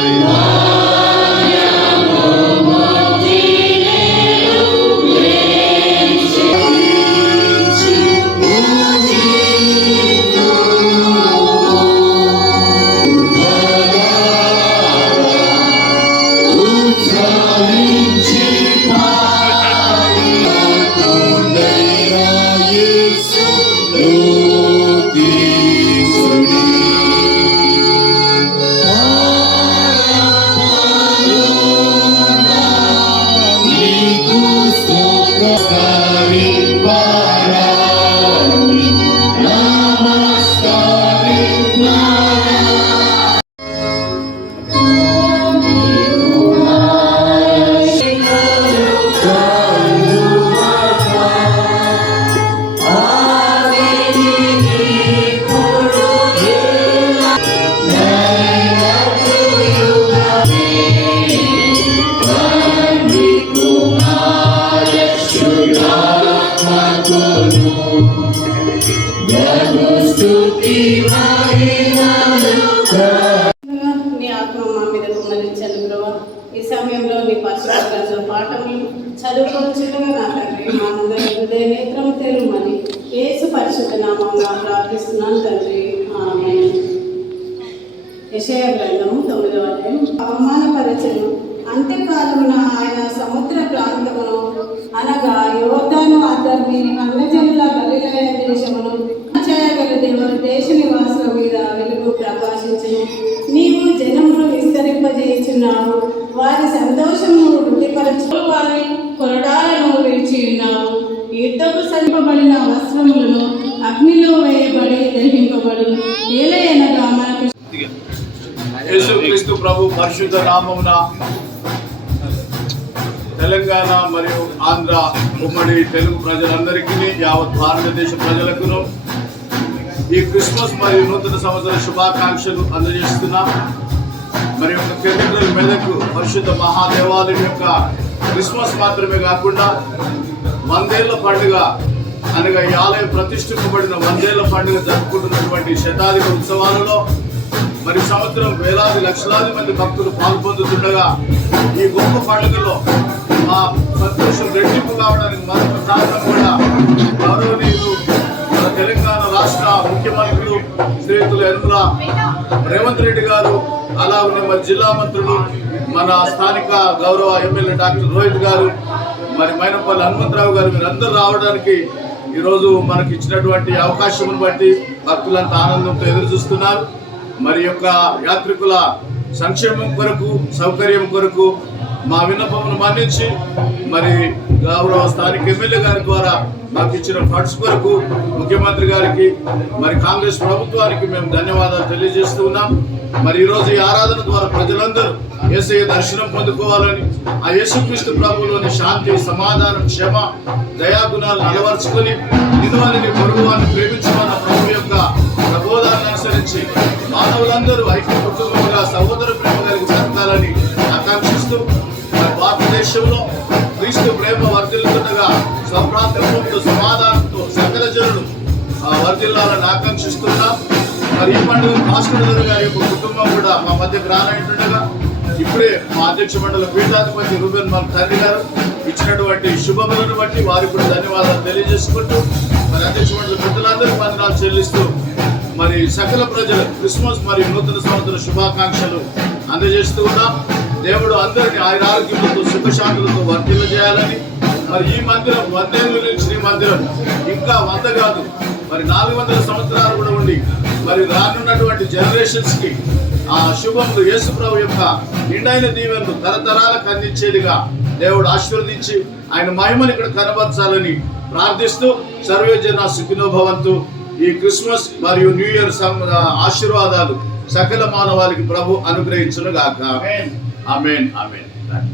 Lord. నీ ఆత్మ మా మీద కుమరించను ప్రభా. ఈ సమయంలో నీ పరిశుభ్ర పాఠములు చదువుకొచ్చుగా నా తండ్రి మా అందరి హృదయ నేత్రం తెలుమని యేసు పరిశుద్ధ నామంగా ప్రార్థిస్తున్నాను తండ్రి. ఆమె యశయ గ్రంథం విస్తరింపజేయుచున్నావు వారి సంతోషము వృద్ధిపరచు వారి కొరడాలను విడిచి ఉన్నావు యుద్ధము సరిపబడిన వస్త్రములను అగ్నిలో వేయబడి దహింపబడును. ఏలయనగా మనకు యేసుక్రీస్తు ప్రభు పరిశుద్ధ నామమున తెలంగాణ మరియు ఆంధ్ర ఉమ్మడి తెలుగు ప్రజలందరికీ యావత్ భారతదేశ ప్రజలకును ఈ క్రిస్మస్ మరియు నూతన సంవత్సర శుభాకాంక్షలు అందజేస్తున్నాం. మరి యొక్క కేంద్ర మెదకు పరిశుద్ధ మహాదేవాలయం యొక్క క్రిస్మస్ మాత్రమే కాకుండా వందేళ్ళ పండుగ అనగా ఈ ఆలయం ప్రతిష్ఠింపబడిన వందేళ్ళ పండుగ జరుపుకుంటున్నటువంటి శతాధిక ఉత్సవాలలో మరి సంవత్సరం వేలాది లక్షలాది మంది భక్తులు పాల్పొందుతుండగా ఈ గొప్ప పండుగలో మా సంతోషం రెట్టింపు కావడానికి మరొక కారణం కూడా గౌరవనీయులు తెలంగాణ రాష్ట్ర ముఖ్యమంత్రులు శ్రీయుతులు యనుమల రేవంత్ రెడ్డి గారు అలాగే మరి జిల్లా మంత్రులు మన స్థానిక గౌరవ ఎమ్మెల్యే డాక్టర్ రోహిత్ గారు మరి మైనపల్లి హనుమంతరావు గారు మీరందరూ రావడానికి ఈరోజు మనకి ఇచ్చినటువంటి అవకాశం బట్టి భక్తులంతా ఆనందంతో ఎదురు చూస్తున్నారు. మరి యొక్క యాత్రికుల సంక్షేమం కొరకు సౌకర్యం కొరకు మా విన్నపమును మన్నించి మరి గౌరవ స్థానిక ఎమ్మెల్యే గారి ద్వారా మాకు ఇచ్చిన ఫండ్స్ కొరకు ముఖ్యమంత్రి గారికి మరి కాంగ్రెస్ ప్రభుత్వానికి మేము ధన్యవాదాలు తెలియజేస్తూ ఉన్నాం. మరి ఈరోజు ఈ ఆరాధన ద్వారా ప్రజలందరూ ఏసయ్య దర్శనం పొందుకోవాలని ఆ యేసుక్రీస్తు ప్రభులోని శాంతి సమాధానం క్షమ దయాగుణాలను అలవర్చుకొని నిన్నువారిని పొరుగువారిని ప్రేమించమన్న ప్రభు యొక్క ప్రబోధాన్ని అనుసరించి మానవులందరూ ఐక్య కుటుంబంగా సహోదర ప్రేమ కలిగి జరగాలని ఆకాంక్షిస్తూ భారతదేశంలో క్రీస్తు ప్రేమ వర్ధిల్లుతుండగా సౌభ్రాతృత్వంతో సమాధానంతో సకల జనులు ఆ, వర్ధిల్లాలని ఆకాంక్షిస్తున్నాం మరి ఈ పండుగ భాస్కర్ గారి యొక్క కుటుంబం కూడా మా మధ్య రానంటుండగా ఇప్పుడే మా అధ్యక్ష మండల పీఠాధిపతి రూబెన్ మన తండ్రి గారు ఇచ్చినటువంటి శుభములను బట్టి వారికి కూడా ధన్యవాదాలు తెలియజేసుకుంటూ మరి అధ్యక్ష మండల పెద్దలందరికీ వందనాలు చెల్లిస్తూ మరి సకల ప్రజలు క్రిస్మస్ మరియు నూతన సంవత్సర శుభాకాంక్షలు అందజేస్తూ ఉన్నాం. దేవుడు అందరినీ ఆయన ఆరోగ్యంతో సుఖశాంతులతో వర్తింప చేయాలని. మరి ఈ మందిరం వందేళ్ళ శ్రీ మందిరం ఇంకా వంద కాదు. మరి నాలుగు వందల సంవత్సరాలు కూడా ఉండి మరి రానున్నటువంటి జనరేషన్స్కి ఆ శుభములు యేసుప్రభు యొక్క నిండైన దీవెనలు తరతరాలకు అందించేదిగా దేవుడు ఆశీర్వదించి ఆయన మహిమను ఇక్కడ కనబరచాలని ప్రార్థిస్తూ సర్వేజన సుఖినోభవంతు. ఈ క్రిస్మస్ మరియు న్యూ ఇయర్ ఆశీర్వాదాలు సకల మానవాళికి ప్రభు అనుగ్రహించును గాక ఆమెన్ ఆమెన్ దాని